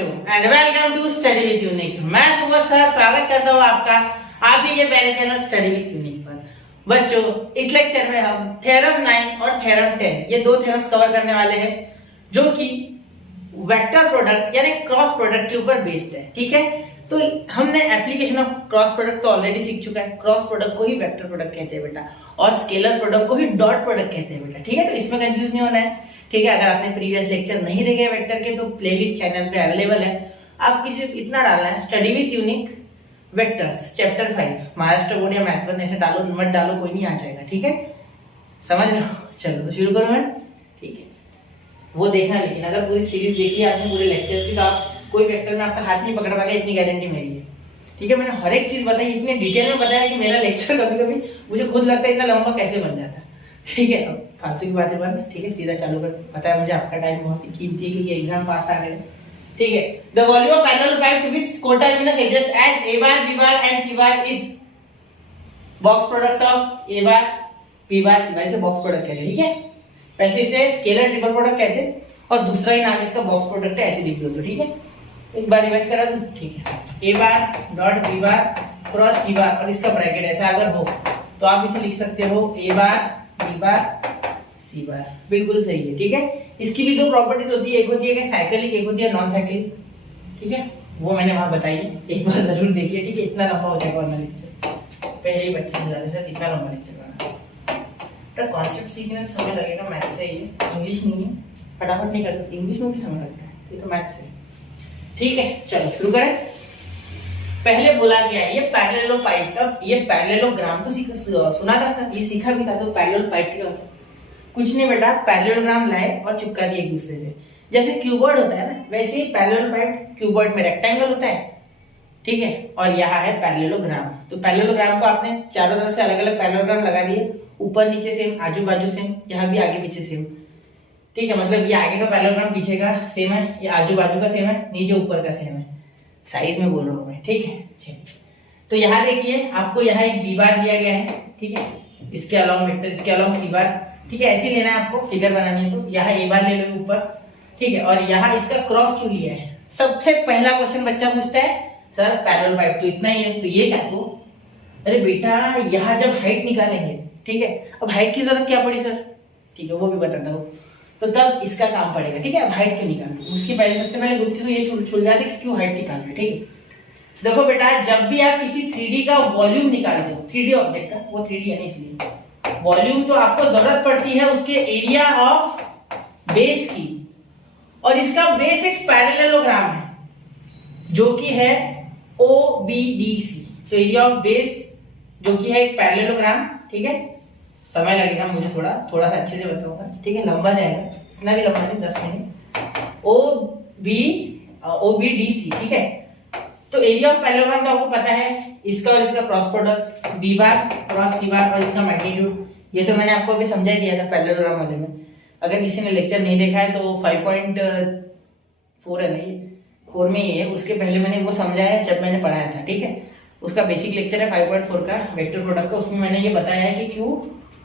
बच्चों and welcome to study with Unique. मैं सुबह सर स्वागत करता हूँ आपका आप ही के पहले चैनल स्टडी विद यूनिक पर। बच्चों इस लेक्चर में हम थ्योरम 9 और थ्योरम 10 ये दो थ्योरम्स कवर करने वाले हैं जो कि वेक्टर प्रोडक्ट यानी क्रॉस प्रोडक्ट के ऊपर बेस्ड है। ठीक है, तो हमने एप्लीकेशन ऑफ क्रॉस प्रोडक्ट तो ऑलरेडी सीख चुका है। क्रॉस प्रोडक्ट को ही वेक्टर प्रोडक्ट कहते हैं बेटा, और स्केलर प्रोडक्ट को ही डॉट प्रोडक्ट कहते हैं बेटा। ठीक है, तो इसमें कंफ्यूज नहीं होना है। ठीक है, अगर आपने प्रीवियस लेक्चर नहीं देखे वेक्टर के तो प्लेलिस्ट चैनल पे अवेलेबल है। आपको सिर्फ इतना डालना है, study with unique vectors chapter 5 Maharashtra board या मैथ 1 ऐसे डालो, मत डालो, कोई नहीं आ जाएगा। ठीक है, समझ रहे हो? चलो तो शुरू करूं मैं। ठीक है, वो देखना, लेकिन अगर पूरी सीरीज देख ली आपने पूरे लेक्चर्स की तो आप कोई वेक्टर में आपका हाथ नहीं पकड़ पाएगा, इतनी गारंटी मेरी है। ठीक है, मैंने हर एक चीज बताई, इतने डिटेल में बताया कि मेरा लेक्चर कभी कभी मुझे खुद लगता है इतना लंबा कैसे बन जाता है। ठीक है, अब फालतू की बातें बंद। ठीक है, सीधा चालू करते। पता है मुझे आपका टाइम बहुत ही कीमती है क्योंकि एग्जाम पास आ गए। ठीक है, the volume of parallelepiped with coterminous edges as a bar b bar and c bar is box product of a bar b bar c bar. इसे बॉक्स प्रोडक्ट कहते हैं। ठीक है, वैसे इसे स्केलर ट्रिपल प्रोडक्ट कहते हैं और दूसरा ही नाम इसका बॉक्स प्रोडक्ट है, ऐसे लिख लो तो। ठीक है, एक बार रिवाइज करा दूं। ठीक है, a bar dot b bar cross c bar और इसका ब्रैकेट ऐसा अगर हो तो आप इसे लिख सकते हो ए बार बी बार सी बार। बिल्कुल सही है। ठीक है, इसकी भी दो प्रॉपर्टीज होती है, एक होती है कि साइक्लिक, एक होती है नॉन साइक्लिक। ठीक है, वो मैंने वहां बताई है, एक बार जरूर देखिए। ठीक है, इतना लंबा हो जाएगा वरना लेक्चर, पहले ही बच्चे समझा रहे सर इतना लंबा लेक्चर बना। तो कॉन्सेप्ट सीखने में समय लगेगा, मैथ से ही है, इंग्लिश नहीं है, फटाफट नहीं कर सकते। इंग्लिश में भी समय लगता है, ये तो मैथ से। ठीक है, चलो शुरू करें। पहले बोला गया है ये पैरेललोपाइप। अब ये पैरेललोग्राम तो सुना था सर, ये सीखा भी था। तो पैरेललोपाइप क्या होता है? कुछ नहीं बेटा, पैरेललोग्राम लाए और चिपका दिए एक दूसरे से। जैसे क्यूबॉइड होता है ना, वैसे ही पैरेललोपाइप क्यूबॉइड में रेक्टेंगल होता है। ठीक है, और यहाँ है पैरेललोग्राम। तो पैरेललोग्राम को आपने चारों तरफ से अलग अलग पैरेललोग्राम लगा दिए, ऊपर नीचे सेम, आजू बाजू सेम, यहाँ भी आगे पीछे सेम। ठीक है, मतलब ये आगे का पैरेललोग्राम पीछे का सेम है, ये आजू बाजू का सेम है, नीचे ऊपर का सेम है। साइज में बोल रहा हूँ मैं। ठीक है, चलिए तो यहाँ देखिए आपको यहाँ एक बी बार दिया गया है। ठीक है, इसके अलॉन्ग वेक्टर, इसके अलॉन्ग सी बार। ठीक है, ऐसे ही लेना है आपको, फिगर बनानी है। तो यहाँ ए बार ले लो ऊपर। ठीक है, और यहाँ इसका क्रॉस क्यों लिया है? सबसे पहला क्वेश्चन बच्चा पूछता है सर पैरेलल पाइप तो इतना ही है, तो ये क्या? तो अरे बेटा यहाँ जब हाइट निकालेंगे, ठीक है, अब हाइट की जरूरत क्या पड़ी सर? ठीक है, वो भी बताता हूँ। तो तब इसका काम पड़ेगा। ठीक है, अब हाइट क्यों निकालना, उसकी पहले सबसे पहले गुत्थी तो ये छुल जाते कि क्यों हाइट निकालना है। ठीक है, देखो बेटा जब भी आप किसी 3D का वॉल्यूम निकालते हो, 3D ऑब्जेक्ट का, वो 3D है नहीं इसलिए वॉल्यूम, तो आपको जरूरत पड़ती है उसके एरिया ऑफ बेस की, और इसका बेस एक पैरेललोग्राम है जो कि है OBDC। तो एरिया ऑफ बेस जो कि है एक पैरेललोग्राम। ठीक है, समय लगेगा मुझे थोड़ा सा अच्छे से बताऊंगा। ठीक है, लंबा जाएगा, इतना भी लंबा नहीं, 10 मिनट। OBDC। ठीक है, तो एरिया ऑफ पैरेललोग्राम तो आपको पता है, इसका और इसका cross product b bar cross c bar और इसका मैग्नीट्यूड। ये तो मैंने आपको अभी समझा ही दिया था पैरेललोग्राम वाले में। अगर किसी ने लेक्चर नहीं देखा है तो 5.4 है नहीं, 4 में ही है, उसके पहले मैंने वो समझाया है जब मैंने पढ़ाया था। ठीक है, उसका बेसिक लेक्चर है 5.4 का वेक्टर प्रोडक्ट का, उसमें मैंने ये बताया है कि क्यों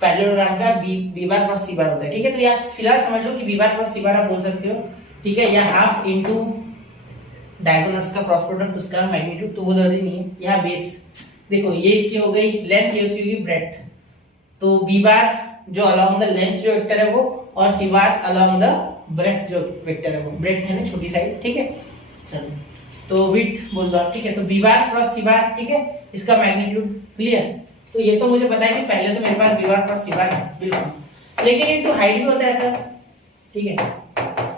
पैरेललोग्राम का बी बार क्रॉस सी बार होता है। ठीक है, तो आप फिलहाल समझ लो कि बी बार क्रॉस सी बार आप बोल सकते हो। ठीक है, या हाफ इंटू डायगोनल्स का क्रॉस प्रोडक्ट, उसका मैग्नीट्यूड, तो वो जरूरी नहीं है। यहाँ बेस देखो, ये इसकी हो गई लेंथ, ये उसकी होगी ब्रेड्थ। तो बी बार जो अलोंग द लेंथ जो वेक्टर है वो, और सी बार अलोंग द ब्रेड्थ जो वेक्टर है वो। ब्रेड्थ है ना छोटी साइड। ठीक है, चलो तो विड्थ बोल दो आप। ठीक है, तो B bar cross c bar. ठीक है, इसका मैग्नीट्यूड क्लियर। तो ये तो मुझे पता है कि पहले तो मेरे पास बी बार क्रॉस सी बार है बिल्कुल, लेकिन इनटू हाइट भी होता है सर। ठीक है,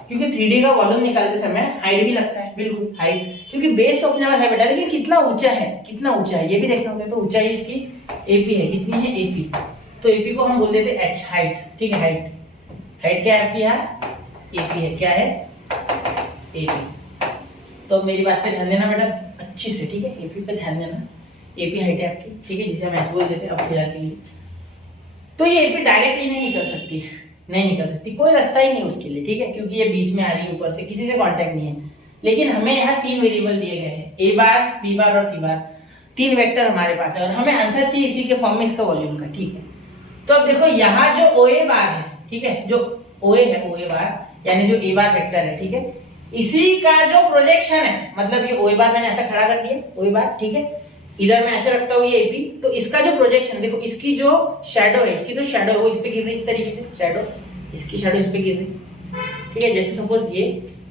क्योंकि 3D का वॉल्यूम निकालते समय हाइट भी लगता है। बिल्कुल हाइट, क्योंकि बेस तो अपने पास है बेटा, लेकिन कितना ऊंचा है, कितना ऊंचा है ये भी देखना होगा। तो ऊंचाई इसकी AP है, कितनी है? AP। तो AP को हम बोल देते हैं H, हाइट। ठीक है, हाइट क्या है आपकी? यहाँ AP है, क्या है? AP। तो मेरी बात पे ध्यान देना बेटा अच्छे से। ठीक है, AP पे ध्यान देना। AP हाइट है आपकी। ठीक है, जिसे हम H बोल देते हैं अब फिलहाल के लिए। तो ये AP डायरेक्टली नहीं निकल सकती, नहीं निकल सकती, कोई रास्ता ही नहीं उसके लिए। ठीक है, क्योंकि ये बीच में आ रही है, ऊपर से किसी से कांटेक्ट नहीं है। लेकिन हमें यहाँ 3 वेरिएबल दिए गए हैं, ए बार बी बार और सी बार। 3 वेक्टर हमारे पास है और हमें आंसर चाहिए इसी के फॉर्म में, इसका वॉल्यूम का। ठीक है, तो अब देखो यहाँ जो OA बार है, ठीक है, जो OA है, OA बार यानी जो ए बार वेक्टर है, ठीक है, इसी का जो प्रोजेक्शन है, मतलब ये ओ बार मैंने ऐसा खड़ा कर दिया, ओ बार, ठीक है, इधर मैं ऐसे रखता हूँ ये एपी, तो इसका जो प्रोजेक्शन देखो, इसकी जो शैडो है, इसकी जो शैडो है वो इस पे गिर रही है, इस तरीके से शैडो, इसकी शैडो इस पे गिर रही, ठीक है, जैसे सपोज ये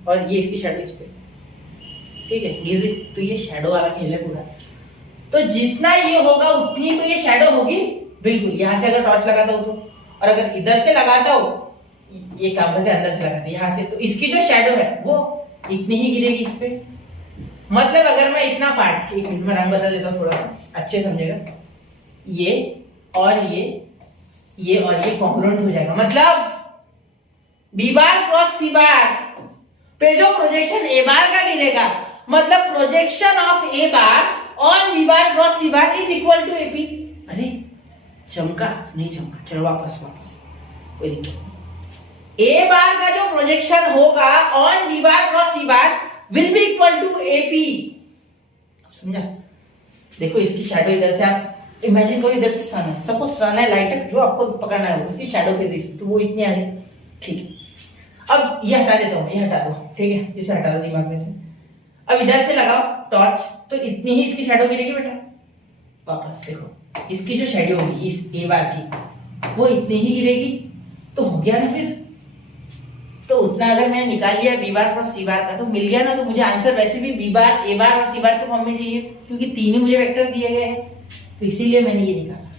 और ये इसकी शैडो इस पे, ठीक है, गिर रही, तो ये शैडो वाला खेल है पूरा। तो जितना ये होगा उतनी तो ये शैडो होगी, बिल्कुल। यहाँ से अगर टॉर्च लगाता हूँ तो, और अगर इधर से लगाता हूँ, ये काम करके अंदर से लगाते यहाँ से, तो इसकी जो शैडो है वो इतनी ही गिरेगी इस पे। मतलब अगर मैं इतना पार्ट, एक मिनट में रंग बदल देता हूँ थोड़ा सा अच्छे समझेगा, ये और ये और ये कॉन्ग्रुएंट हो जाएगा। मतलब बी बार क्रॉस सी बार पे जो प्रोजेक्शन ए बार का गिरेगा, मतलब projection of a bar on b bar cross c bar is equal to AP. अरे चमका नहीं चमका, चलो वापस कोई दिक्कत। ए बार का जो प्रोजेक्शन होगा on b bar cross c bar will be equal to AP. समझा? देखो इसकी शैडो इधर से आप इमेजिन करो, इधर से सन है, सपोज सन है, लाइट है, जो आपको पकड़ना है उसकी शैडो के दृष्टि, तो वो इतनी आ रही, ठीक है। अब ये हटा देता हूँ, ये हटा दो, ठीक है, इसे हटा दो दिमाग में से। अब इधर से लगाओ टॉर्च, तो इतनी ही इसकी शैडो गिरेगी बेटा। वापस देखो, इसकी जो शैडो होगी इस ए बार की, वो इतनी ही गिरेगी, तो हो गया ना फिर। तो उतना अगर मैंने निकाल लिया B bar cross c bar का, तो मिल गया ना। तो मुझे आंसर वैसे भी बी बार, ए बार और सी बार के फॉर्म में चाहिए, क्योंकि तीन ही मुझे वेक्टर दिए गए हैं, तो इसीलिए मैंने ये निकाला।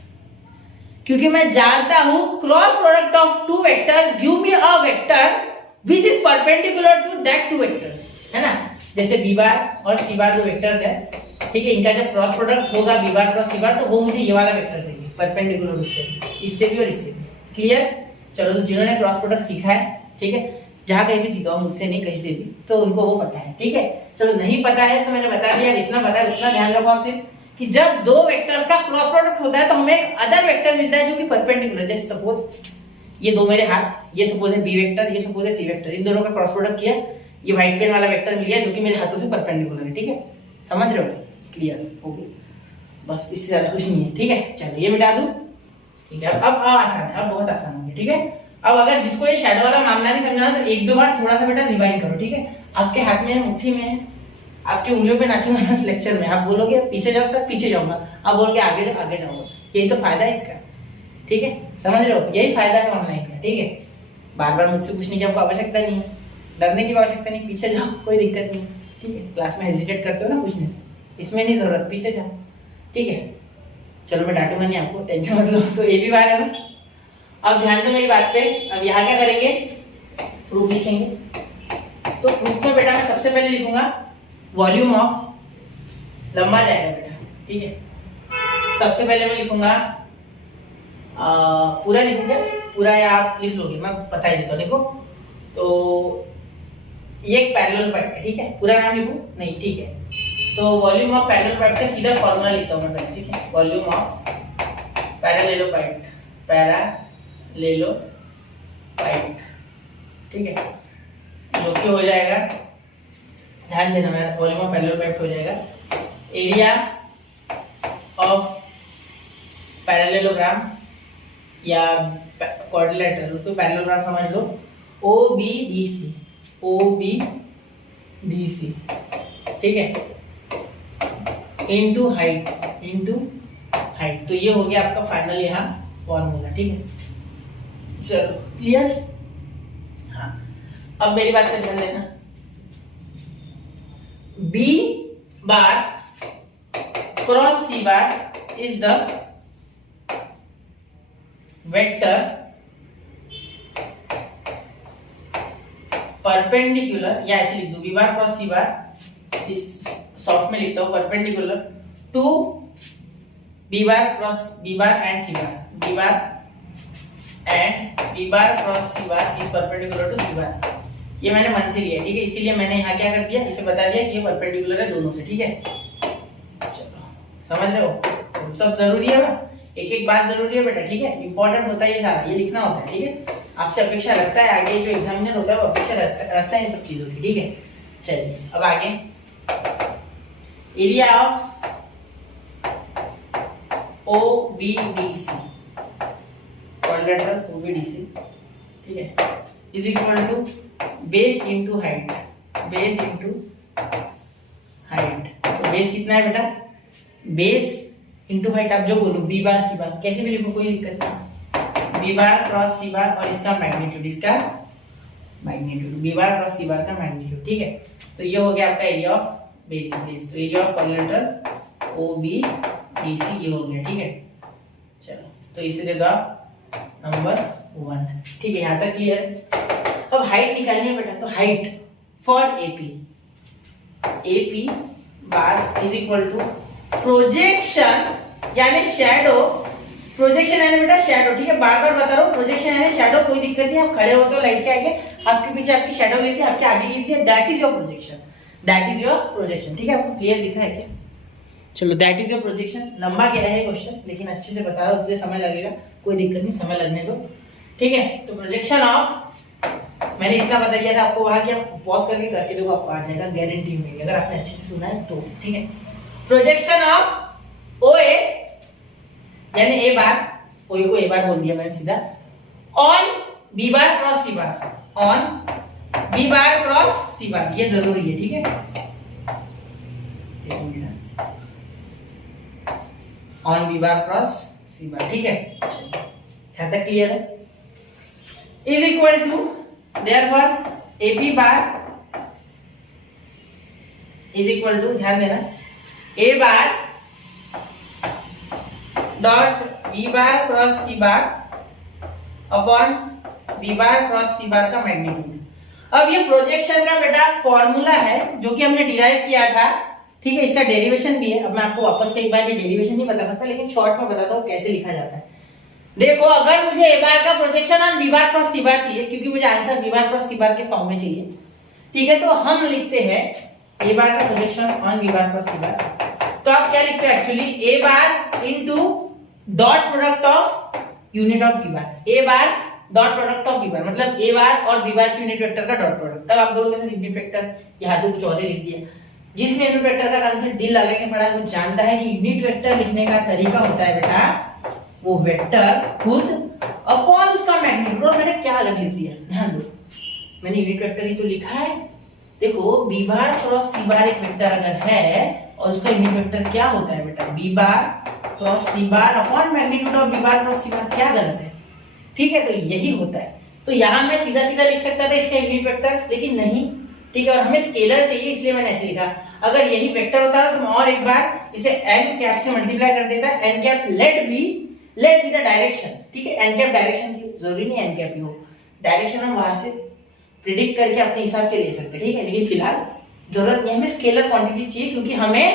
क्योंकि मैं जानता हूं cross product of two vectors give me a vector which is perpendicular to that two vectors, है ना। जैसे बी बार और सी बार जो वेक्टर्स है, ठीक है, इनका जब क्रॉस प्रोडक्ट होगा B bar cross c bar, तो वो मुझे ये वाला वेक्टर देंगे परपेंडिकुलर इससे भी और इससे भी। क्लियर? चलो, तो जिन्होंने क्रॉस प्रोडक्ट सीखा है, ठीक है, जहां कहीं भी सीखा हो, मुझसे नहीं कहीं से भी, तो उनको वो पता है, ठीक है। चलो, नहीं पता है तो मैंने बता दिया, इतना पता है उतना ध्यान रखो सिर्फ, कि जब दो वेक्टर्स का क्रॉस प्रोडक्ट होता है तो हमें एक अदर वेक्टर मिलता है जो कि परपेंडिकुलर। जैसे सपोज ये दो मेरे हाथ, ये सपोज है बी वेक्टर, ये सपोज है सी वेक्टर, इन दोनों का क्रॉस प्रोडक्ट किया, ये व्हाइट पेन वाला वेक्टर मिल गया जो कि मेरे हाथों से परपेंडिकुलर है, ठीक है। समझ रहे हो? क्लियर हो गया, बस इससे ज्यादा कुछ नहीं है, ठीक है। चलो ये मिटा दूं, ठीक है। अब आसान है, अब बहुत आसान हो गया, ठीक है। अब अगर जिसको ये शैडो वाला मामला नहीं समझना, तो एक दो बार थोड़ा सा बेटा रिवाइंड करो, ठीक है। आपके हाथ में है, मुट्ठी में है, आपकी उंगलियों पे नाचूंगा इस लेक्चर में। आप बोलोगे पीछे जाओ सर, पीछे जाऊंगा, आप बोलोगे आगे जाओ, आगे जाऊंगा। यही तो फायदा है इसका, ठीक है। समझ रहे हो? यही फायदा है ऑनलाइन का, ठीक है। बार बार मुझसे पूछने की आपको आवश्यकता नहीं है, डरने की आवश्यकता नहीं, पीछे जाओ, कोई दिक्कत नहीं, ठीक है। क्लास में हेजिटेट करते हो ना पूछने से, इसमें नहीं जरूरत, पीछे जाओ, ठीक है। चलो, मैं डांटूंगा नहीं आपको, टेंशन मत लो। तो ये भी बार है ना। अब ध्यान दो मेरी बात पे। अब यहाँ क्या करेंगे? प्रूफ लिखेंगे। तो प्रूफ में बेटा मैं सबसे पहले लिखूंगा वॉल्यूम ऑफ, लंबा जाएगा बेटा, ठीक है। सबसे पहले मैं लिखूंगा पूरा लिखूंगा, पूरा या आप लिख लोगे, मैं बता ही देता हूँ। देखो, तो ये एक पैरेलल पाइप है, ठीक है। पूरा नाम लिखूं? नहीं, ठीक है। तो वॉल्यूम ऑफ पैरेलल पाइप का सीधा फॉर्मूला लिखता हूँ मैं पहले, ठीक है। Volume of parallel pipe, parallel pipe, ठीक है, जो कि हो जाएगा, ध्यान देना, मेरा वॉल्यूम ऑफ पैरेलल पाइप हो जाएगा एरिया ऑफ पैरेललोग्राम या क्वाड्रिलेटरल, तो पैरेललोग्राम समझ लो, OBDC, OBDC, ठीक है, इनटू हाइट, तो ये हो गया आपका फाइनल यहाँ फॉर्मूला, ठीक है। चलो, क्लियर? हाँ, अब मेरी बात का ध्यान देना। B bar cross C bar is the vector perpendicular, या ऐसे लिख दो, b bar cross c bar, सॉफ्ट में लिखता हूं, perpendicular to b bar cross b bar and c bar, b bar and b bar cross c bar is perpendicular to c bar. ये मैंने मन से लिया, ठीक है, इसीलिए मैंने यहाँ क्या कर दिया, इसे बता दिया कि ये परपेंडिकुलर है दोनों से, ठीक है। चलो, समझ रहे हो? सब जरूरी है ना, एक एक बात जरूरी है बेटा, ठीक है। इंपॉर्टेंट होता है ये सारा, ये लिखना होता है, ठीक है। आपसे अपेक्षा रखता है, आगे जो एग्जामिनर होता है वो अपेक्षा रखता है इन सब चीजों की, ठीक है। चलिए, अब आगे area of OBDC, quadrilateral OBDC, ठीक है, is equal to base into height, base into height. तो बेस कितना है बेटा, बेस इंटू हाइट, आप जो बोलो बी बार सी बार कैसे भी लिखो कोई दिक्कत नहीं, B bar cross c bar और इसका मैग्नीट्यूड, इसका magnitude b bar cross c bar का मैग्नीट्यूड, ठीक है। तो ये हो गया आपका एरिया ऑफ बेस। तो area of quadrilateral O B D C ये हो गया, ठीक है। चलो तो इसे दे दो आप नंबर 1, ठीक है, यहाँ तक क्लियर। अब हाइट निकालनी है बेटा, तो height for AP, AP bar is equal to projection यानी शैडो, प्रोजेक्शन यानी बेटा शैडो, ठीक है, बार बार बता रहा हूँ, प्रोजेक्शन यानी शैडो, कोई दिक्कत नहीं, आप खड़े होते हो लाइट के आगे, आपके पीछे आपकी शैडो गिरती है, आपके आगे गिरती है, that is your projection, that is your projection, ठीक है। आपको क्लियर दिख रहा है क्या? चलो दैट इज योर प्रोजेक्शन। लंबा गया है क्वेश्चन, लेकिन अच्छे से बता रहा हूँ, इसलिए समय लगेगा, कोई दिक्कत नहीं, समय लगने दो, ठीक है। तो प्रोजेक्शन ऑफ, मैंने इतना बता दिया था आपको वहां कि आप पॉज करके देखो, आपको आ जाएगा, गारंटी मेरी, अगर आपने अच्छे से सुना है तो, ठीक है। प्रोजेक्शन ऑफ ओ ए यानी ए बार, ओ को ए बार बोल दिया मैंने सीधा, on b bar cross c bar, on b bar cross c bar, ये जरूरी है, ठीक है। On b bar cross c bar, ठीक है, यहां तक क्लियर है। Is equal to therefore AB bar is equal to, ध्यान देना, a bar dot b bar cross c bar upon b bar cross c bar का मैग्नीट्यूड। अब ये प्रोजेक्शन का बेटा फॉर्मूला है जो कि हमने डिराइव किया था, ठीक है, इसका डेरिवेशन भी है। अब मैं आपको वापस से एक बार ये डेरिवेशन नहीं बता सकता, लेकिन शॉर्ट में बताता हूँ कैसे लिखा जाता है। देखो, अगर मुझे ए बार का projection on b bar cross c bar चाहिए, क्योंकि मुझे answer b bar cross c bar के फॉर्म में चाहिए, ठीक है, तो हम लिखते हैं ए बार का projection on b bar cross c bar. तो आप क्या लिखते हो actually, a bar into dot product of unit of b bar, a bar dot product of b bar, मतलब ए बार और बी बार की unit vector का dot product. तब आप बोलोगे सर यूनिट वेक्टर, यहाँ तो कुछ और ही लिख दिया। जिसने यूनिट वेक्टर का कंसेप्ट दिल लगा के पढ़ा है वो जानता है कि यूनिट वेक्टर लिखने का तरीका होता है बेटा, वो वेक्टर खुद अपॉन उसका मैग्नीट्यूड। और मैंने क्या अलग लिख दिया, ध्यान दो, मैंने यूनिट वेक्टर ही तो लिखा है। देखो, बी बार क्रॉस सी बार एक वेक्टर अगर है और उसका यूनिट वेक्टर क्या होता है बेटा, b bar cross c bar upon magnitude of b bar cross c bar. क्या गलत है? ठीक है, तो यही होता है। तो यहाँ मैं सीधा सीधा लिख सकता था इसका यूनिट वेक्टर, लेकिन नहीं, ठीक है, और हमें स्केलर चाहिए, इसलिए मैंने ऐसे लिखा। अगर यही वेक्टर होता ना तो मैं और एक बार इसे एन कैप से मल्टीप्लाई कर देता, n cap let be the direction, ठीक है, एन कैप डायरेक्शन की जरूरी नहीं एन कैप ही हो, डायरेक्शन हम वहां से प्रिडिक्ट करके अपने हिसाब से ले सकते, ठीक है। लेकिन फिलहाल जरूरत नहीं, हमें स्केलर क्वांटिटी चाहिए, क्योंकि हमें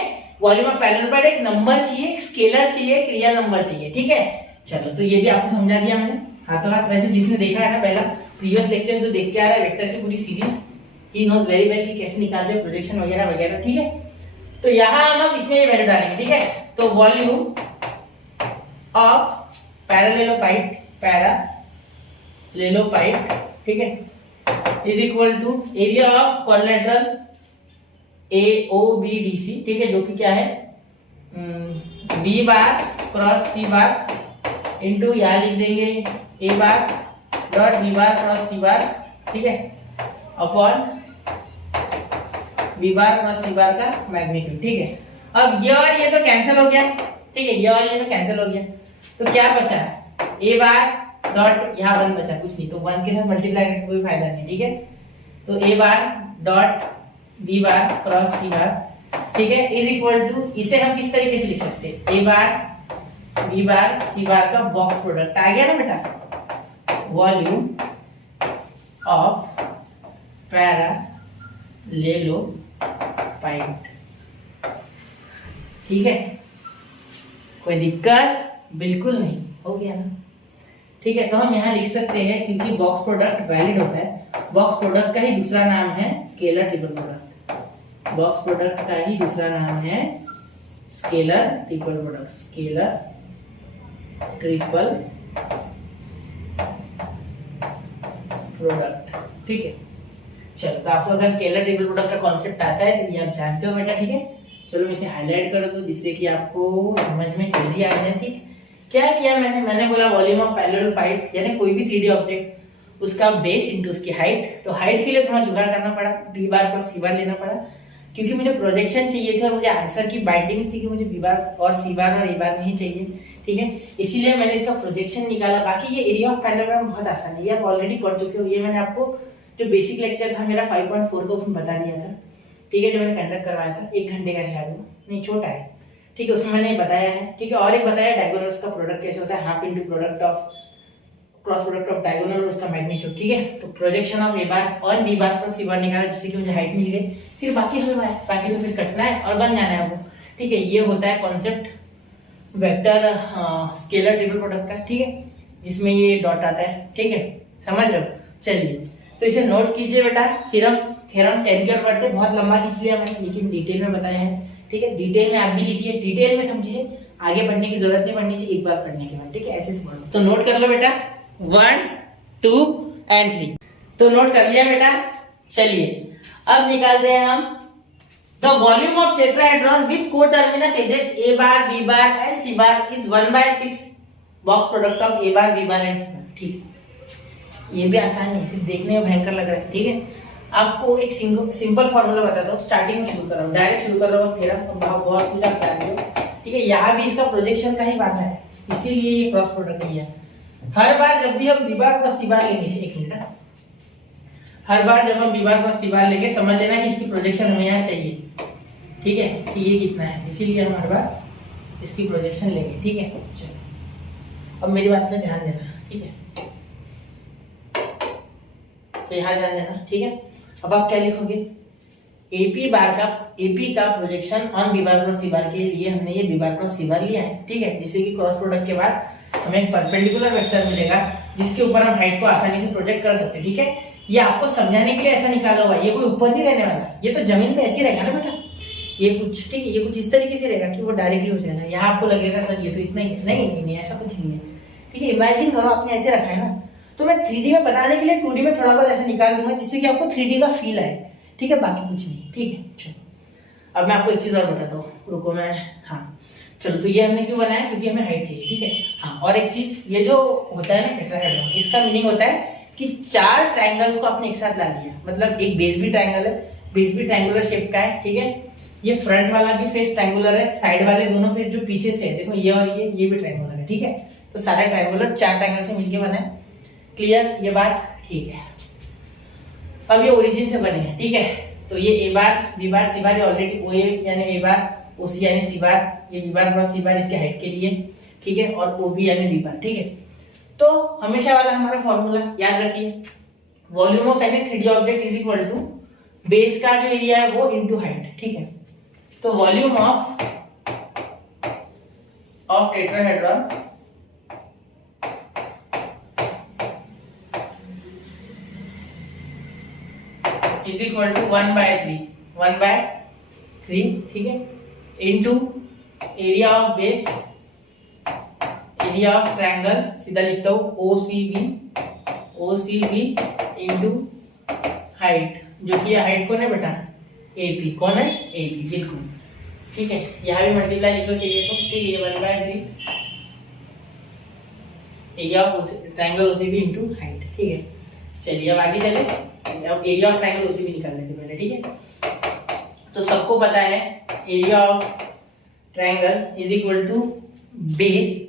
वॉल्यूम ऑफ पैरेलल पर एक नंबर चाहिए, एक स्केलर चाहिए, एक रियल नंबर चाहिए, ठीक है। चलो, तो ये भी आपको समझा दिया मैंने हाथों हाथ। वैसे जिसने देखा है ना पहला प्रीवियस लेक्चर जो देख के आ रहा है वेक्टर की पूरी series, he knows very well कि कैसे निकालते हैं प्रोजेक्शन वगैरह वगैरह, ठीक है। तो यहाँ हम इसमें ये वैल्यू डालेंगे, ठीक है। तो वॉल्यूम ऑफ पैरेललोपाइड, ठीक है, is equal to area of quadrilateral AOBDC, ठीक है, जो कि क्या है b bar cross c bar into यहाँ लिख देंगे a bar dot b bar cross c bar, ठीक है, upon b bar cross c bar का मैग्नीट्यूड, ठीक है। अब ये और ये तो कैंसिल हो गया, ठीक है, ये और ये तो कैंसिल हो गया, तो क्या बचा, ए बार डॉट, यहाँ 1 बचा, कुछ नहीं, तो 1 के साथ मल्टीप्लाई करके कोई फायदा नहीं, ठीक है। तो a bar dot b bar cross c bar, ठीक है, इज इक्वल टू, इसे हम किस तरीके से लिख सकते हैं, a bar b bar c bar का बॉक्स प्रोडक्ट आ गया ना बेटा, वॉल्यूम ऑफ पैरेललोपाइड, ठीक है, कोई दिक्कत बिल्कुल नहीं, हो गया ना, ठीक है। तो हम यहाँ लिख सकते हैं, क्योंकि बॉक्स प्रोडक्ट वैलिड होता है, बॉक्स प्रोडक्ट का ही दूसरा नाम है scalar triple product, box product का ही दूसरा नाम है scalar triple product, scalar triple product, ठीक है। चलो, तो आपको अगर स्केलर ट्रिपल प्रोडक्ट का कॉन्सेप्ट आता है तो ये आप जानते हो बेटा, ठीक है। चलो, मैं इसे हाईलाइट कर दूं जिससे कि आपको समझ में जल्दी आ जाए, ठीक है। क्या किया मैंने बोला वॉल्यूम ऑफ पैरेललोपाइड यानी कोई भी 3D ऑब्जेक्ट, उसका बेस इंटू उसकी हाइट। तो हाइट के लिए थोड़ा जुगाड़ करना पड़ा, बी बार प्लस सी बार लेना पड़ा, क्योंकि मुझे प्रोजेक्शन चाहिए थे और मुझे आंसर की बाइंडिंग्स थी कि मुझे बी बार और सी बार और ए बार नहीं चाहिए, ठीक है। इसीलिए मैंने इसका प्रोजेक्शन निकाला। बाकी ये एरिया ऑफ पैरेललोग्राम बहुत आसान है, ये आप ऑलरेडी पढ़ चुके हो। ये मैंने आपको जो बेसिक लेक्चर था मेरा 5.4 का, उसमें बता दिया था, ठीक है, जो मैंने कंडक्ट करवाया था 1 घंटे का शायद, नहीं छोटा है, ठीक है, उसमें मैंने बताया है, ठीक है। और एक बताया डायगोनल्स का प्रोडक्ट कैसे होता है, half into product of cross product of diagonal और उसका मैग्नीट्यूड, ठीक है। तो प्रोजेक्शन ऑफ ए बार और बी बार प्लस सी बार निकाला, जिससे कि मुझे हाइट मिल गई। फिर बाकी हलवा है, बाकी तो फिर कटना है और बन जाना है वो, ठीक है। ये होता है concept vector scalar triple product का, ठीक है, जिसमें ये डॉट आता है, ठीक है, समझ रहे हो। चलिए तो इसे नोट कीजिए बेटा, फिर हम थ्योरम 10 की ओर बढ़ते हैं। बहुत लंबा खींच लिया मैंने, लेकिन डिटेल में बताया है, ठीक है। डिटेल में आप भी लिखिए, डिटेल में समझिए, आगे बढ़ने की जरूरत नहीं पड़नी चाहिए, एक बार पढ़ने के बाद, ठीक है, ऐसे से पढ़ो। तो नोट कर लो बेटा 1 2 एंड 3। तो नोट कर लिया बेटा। चलिए अब निकालते हैं हम the volume of tetrahedron with coterminous edges a bar b bar and c bar is 1/6 box product of a bar b bar and c bar, ठीक है। ये भी आसान है, सिर्फ देखने में भयंकर लग रहा है, ठीक है। आपको एक सिंपल फॉर्मूला बताता हूँ, स्टार्टिंग में शुरू कर रहा हूँ, डायरेक्ट शुरू कर रहा हूँ थ्योरम, बहुत कुछ आप जान लो, ठीक है। यहाँ भी इसका प्रोजेक्शन का ही बात है, इसीलिए ये क्रॉस प्रोडक्ट लिया। हर बार जब भी हम बी बार प्लस सी बार लेंगे, एक मिनट, हर बार जब हम बी बार प्लस सी बार लेंगे, समझ लेना कि इसकी प्रोजेक्शन हमें यहाँ चाहिए, ठीक है, कि ये कितना है, इसीलिए हम हर बार इसकी प्रोजेक्शन लेंगे, ठीक है। चलो अब मेरी बात में ध्यान देना, ठीक है, तो यहाँ ध्यान देना, ठीक है। अब आप क्या लिखोगे, एपी का projection on b bar plus c bar के लिए हमने ये बी बार प्लस सी बार लिया है, ठीक है, जिससे कि क्रॉस प्रोडक्ट के बाद हमें एक परपेंडिकुलर वेक्टर मिलेगा, जिसके ऊपर हम हाइट को आसानी से प्रोजेक्ट कर सकते हैं, ठीक है। ये आपको समझाने के लिए ऐसा निकाला हुआ है, ये कोई ऊपर नहीं रहने वाला, ये तो जमीन पे ऐसे ही रहेगा ना बेटा, ये कुछ, ठीक है, ये कुछ इस तरीके से रहेगा कि वो डायरेक्टली हो जाएगा। यहाँ आपको लगेगा सर ये तो इतना ही है, नहीं, ऐसा कुछ नहीं है, ठीक है। इमेजिन करो आपने ऐसे रखा है ना, तो मैं 3D में बताने के लिए 2D में थोड़ा बहुत ऐसे निकाल दूंगा, जिससे कि आपको 3D का फील आए, ठीक है, बाकी कुछ नहीं, ठीक है। चलो अब मैं आपको एक चीज और बताता हूँ, रुको मैं, हाँ चलो, तो ये हमने क्यों बनाया, क्योंकि हमें हाइट चाहिए, ठीक है। हाँ, और एक चीज, ये जो होता है ना टेट्राहेड्रॉन, इसका मीनिंग होता है कि 4 ट्रायंगल्स को आपने एक साथ ला लिया, मतलब एक बेस भी ट्रायंगल है, बेस भी ट्रायंगुलर शेप का है, ठीक है। ये फ्रंट वाला भी फेस ट्रायंगुलर है, साइड वाले दोनों फेस जो पीछे से है, देखो ये और ये भी ट्रायंगुलर है, ठीक है। तो सारा ट्रायंगुलर 4 ट्रायंगल से मिलकर बना है, क्लियर ये बात, ठीक है। अब ये ओरिजिन से बने हैं, ठीक है। तो ये a bar b bar c bar already ओ ए यानी ए बार, ओ सी यानी सी बार, ये बी बार प्लस सी बार इसके हाइट के लिए, ठीक है, और ओ बी यानी बी बार, ठीक है। तो हमेशा वाला हमारा फॉर्मूला याद रखिए, volume of any 3D object is equal to base का जो एरिया है वो इनटू हाइट, ठीक है। तो volume of tetrahedron is equal to 1/3, ठीक है, into area of base, area of triangle, सीधा लिखता हूँ O C B into height, जो कि हाइट कौन है बेटा, एपी, कौन है, एपी, बिल्कुल, ठीक है। यहाँ भी मल्टीप्लाई लिखो चाहिए तो, ठीक है, ये 1/3 area of triangle OCB into height, ठीक है। चलिए अब आगे चले, अब एरिया ऑफ ट्रायंगल ओसीबी निकाल लेते पहले, ठीक है। तो सबको पता है area of triangle is equal to base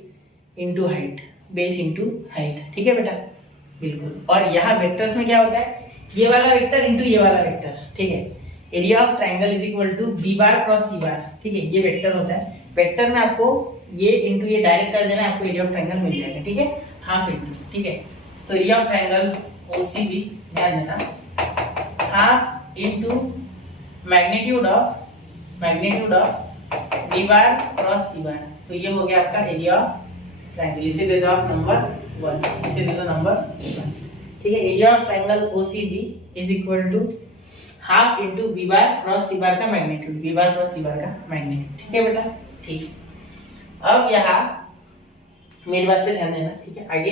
into height, base into height, ठीक है बेटा, बिल्कुल। और यहाँ वेक्टर्स में क्या होता है, ये वाला वेक्टर इंटू ये वाला वेक्टर, ठीक है। Area of triangle is equal to b bar cross c bar, ठीक है, ये वेक्टर होता है। वेक्टर में आपको ये इंटू ये डायरेक्ट कर देना, आपको एरिया ऑफ ट्रायंगल मिल जाएगा, ठीक है, हाफ इंटू, ठीक है। तो एरिया ऑफ ट्रायंगल ओसीबी ध्यान देना, half into magnitude of b bar cross c bar, तो ये हो गया आपका एरिया ऑफ ट्रायंगल। इसे दे दो आप नंबर 1, इसे दे दो नंबर 1, ठीक है। Area of triangle OCB is equal to half into b bar cross c bar का magnitude, b bar cross c bar का मैग्नीट्यूड, ठीक है बेटा, ठीक। अब यहाँ मेरी बात पे ध्यान देना, ठीक है, आगे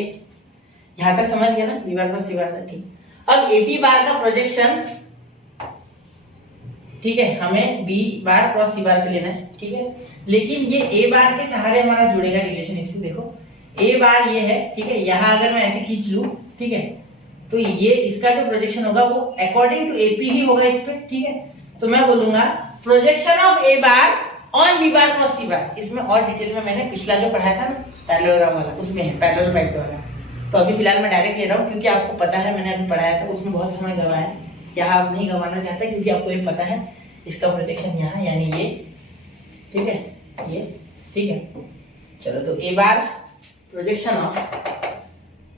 यहाँ तक समझ गए ना, B bar cross c bar का, ठीक। अब एपी बार का प्रोजेक्शन, ठीक है, हमें बी बार क्रॉस सी बार पे लेना है, ठीक है। लेकिन ये ए बार के सहारे हमारा जुड़ेगा रिलेशन, इससे देखो ए बार ये है, ठीक है। यहाँ अगर मैं ऐसे खींच लूं, ठीक है, तो ये इसका जो प्रोजेक्शन होगा वो अकॉर्डिंग टू एपी ही होगा इस पे, ठीक है। तो मैं बोलूंगा projection of a bar on b bar cross c bar. इसमें और डिटेल में मैंने पिछला जो पढ़ाया था ना पैरेललोग्राम वाला, उसमें है पैरेलल वेक्टर वाला। तो अभी फिलहाल मैं डायरेक्ट ले रहा हूँ क्योंकि आपको पता है मैंने अभी पढ़ाया था, उसमें बहुत समय गवाया है। यहाँ आप नहीं गंवाना चाहते क्योंकि आपको ये पता है इसका प्रोजेक्शन यहाँ यानी ये, ठीक है, ये, ठीक है। चलो तो ए बार प्रोजेक्शन ऑफ,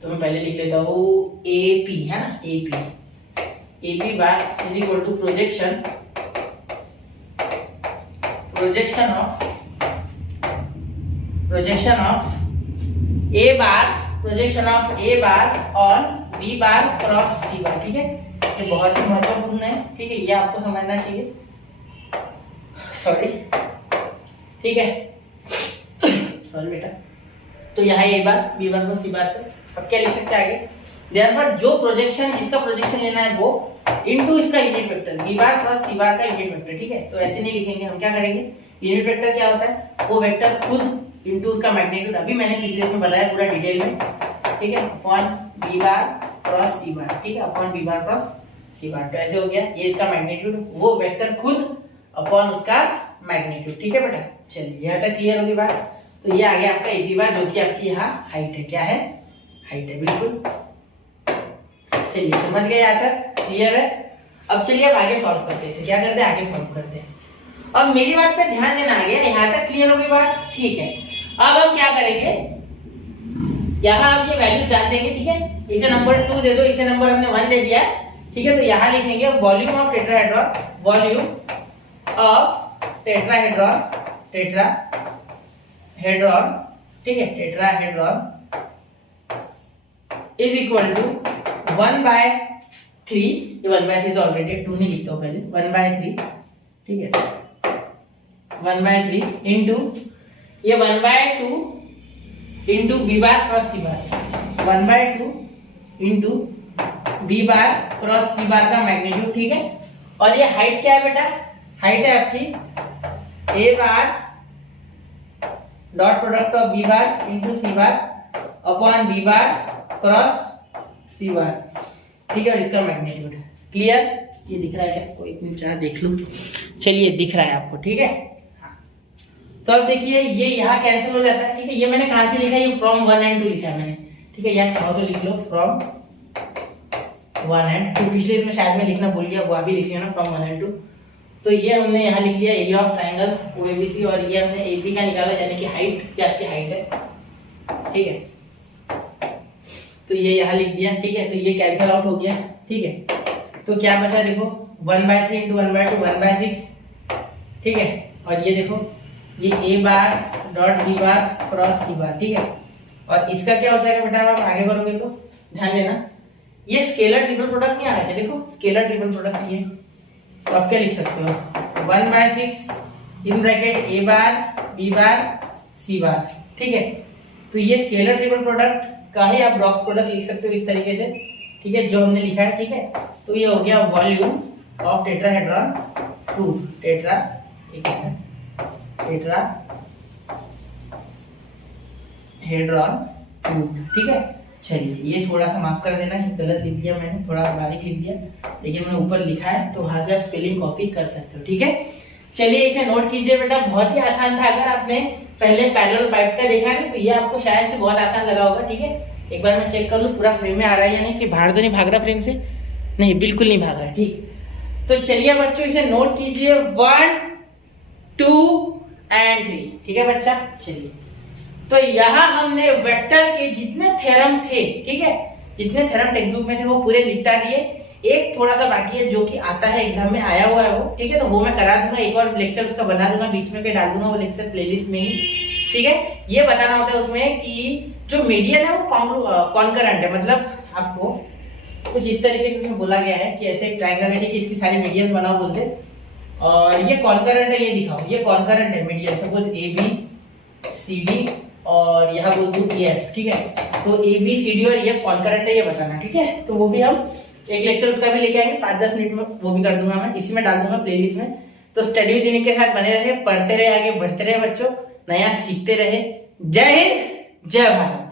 तो मैं पहले लिख लेता हूँ ए पी, है ना, a p bar is equal to projection of a bar on b bar cross c bar, ठीक है। ये बहुत ही महत्वपूर्ण है, ठीक है, ये आपको समझना चाहिए, सॉरी, ठीक है, सॉरी बेटा। तो यहाँ ए bar b bar cross c बार पे अब क्या लिख सकते हैं आगे, देयरफॉर जो प्रोजेक्शन, इसका प्रोजेक्शन लेना है वो इनटू इसका unit vector b bar cross c bar का यूनिट वेक्टर, ठीक है। तो ऐसे नहीं लिखेंगे, हम क्या करेंगे, यूनिट वेक्टर क्या होता है, वो वेक्टर खुद इनटू उसका मैग्नीट्यूड, अभी मैंने पिछले में बताया पूरा डिटेल में, ठीक है, upon b bar cross c bar, ठीक है, upon b bar cross c bar. तो ऐसे हो गया, ये इसका मैग्नीट्यूड, वो वेक्टर खुद अपॉन उसका मैग्नीट्यूड, ठीक है बेटा। चलिए यहाँ तक क्लियर होगी बात। तो ये आ गया आपका ए बी बार जो कि आपकी यहाँ हाइट है, क्या है, हाइट है, बिल्कुल। चलिए समझ गए, यहाँ तक क्लियर है। अब चलिए अब आगे सॉल्व करते हैं, क्या करते हैं, आगे सॉल्व करते हैं। अब मेरी बात पे ध्यान देना आ गया, यहाँ तक क्लियर हो गई बात, ठीक है। अब हम क्या करेंगे, यहाँ आप ये वैल्यूज डाल देंगे, ठीक है। इसे नंबर 2 दे दो, इसे नंबर हमने 1 दे दिया, ठीक है। तो यहाँ लिखेंगे volume of tetrahedron, volume of tetrahedron, ठीक है, टेट्राहेड्रॉन इज इक्वल टू 1/3, ये 1/3 तो ऑलरेडी 2 नहीं लिखता हूँ पहले, 1/3, ठीक है, 1/3 इंटू ये 1/2 into b bar cross c बार, 1/2 into b bar cross c bar का मैग्नीट्यूड, ठीक है। और ये हाइट क्या है बेटा, हाइट है आपकी a bar dot product of b bar into c bar upon b bar cross c bar, ठीक है, और इसका मैग्नीट्यूड। क्लियर, ये दिख रहा है क्या, कोई मिनट देख लूं, चलिए दिख रहा है आपको, ठीक है। तो अब देखिए ये यहाँ कैंसिल हो जाता है, ठीक है। ये मैंने कहाँ से लिखा है, ये फ्रॉम 1 and 2 लिखा है मैंने, ठीक है। यहाँ चाहो तो लिख लो फ्रॉम 1 and 2, पिछले इसमें शायद मैं लिखना भूल गया, वो अभी लिखिए ना फ्रॉम 1 and 2। तो ये हमने यहाँ लिख लिया एरिया ऑफ ट्राइंगल ओएबीसी, और ये हमने एपी का निकाला यानी कि हाइट, क्या आपकी हाइट है, ठीक है। तो ये यहाँ लिख दिया, ठीक है। तो ये कैंसिल आउट हो गया, ठीक है। तो क्या बचा देखो, 1/3 इंटू 1/2 1/6, ठीक है। और ये देखो ये a bar dot b bar cross c bar, ठीक है। और इसका क्या होता है बेटा, आप आगे करोगे तो ध्यान देना, ये स्केलर ट्रिपल प्रोडक्ट नहीं आ रहा है, देखो स्केलर ट्रिपल प्रोडक्ट ये, तो आप क्या लिख सकते हो, 1/6 in bracket A bar b bar c bar, ठीक है। तो ये स्केलर ट्रिपल प्रोडक्ट का ही आप डॉट्स प्रोडक्ट लिख सकते हो इस तरीके से, ठीक है, जो हमने लिखा है, ठीक है। तो ये हो गया वॉल्यूम ऑफ टेट्राहेड्रॉन 2, टेट्राहेड्रॉन 2, ठीक है। चलिए ये थोड़ा सा माफ कर देना, गलत लिख दिया मैंने, थोड़ा बारीक लिख दिया, लेकिन मैंने ऊपर लिखा है, तो वहां से आप स्पेलिंग कॉपी कर सकते हो, ठीक है। चलिए इसे नोट कीजिए बेटा, बहुत ही आसान था। अगर आपने पहले पैरेलल पाइप का देखा ना, तो ये आपको शायद से बहुत आसान लगा होगा, ठीक है। एक बार मैं चेक कर लूँ पूरा फ्रेम में आ रहा है या नहीं, कि बाहर तो नहीं भाग रहा फ्रेम से, नहीं बिल्कुल नहीं भाग रहा, ठीक। तो चलिए बच्चों इसे नोट कीजिए, 1 2 and 3, ठीक है बच्चा। चलिए तो यहाँ हमने वेक्टर के जितने थ्योरम थे, ठीक है, जितने थ्योरम टेक्स्ट बुक में थे वो पूरे निपटा दिए। एक थोड़ा सा बाकी है जो कि आता है एग्जाम में, आया हुआ है वो, ठीक है। तो वो मैं करा दूंगा, एक और लेक्चर उसका बना दूंगा, बीच में डाल दूंगा वो लेक्चर प्लेलिस्ट में ही, ठीक है। ये बताना होता है उसमें कि जो मीडियन है वो कॉन्करेंट है, मतलब आपको कुछ इस तरीके से उसमें बोला गया है कि ऐसे एक ट्रायंगल है, ठीक है, इसकी सारी मीडियन बनाओ बोलते, और ये कॉन्करेंट है, ये दिखाओ, ये कॉन्करेंट है median, suppose A B C D और यहाँ बोल दूं ई एफ, ठीक है। तो ए बी सी डी और ई एफ कॉन्करेंट है, ये बताना, ठीक है। तो वो भी हम एक लेक्चर उसका भी लेके आएंगे 5-10 मिनट में, वो भी कर दूंगा मैं, इसी में डाल दूंगा प्लेलिस्ट में। तो स्टडी विद यूनिक के साथ बने रहे, पढ़ते रहे, आगे बढ़ते रहे बच्चों, नया सीखते रहे। जय हिंद, जय भारत।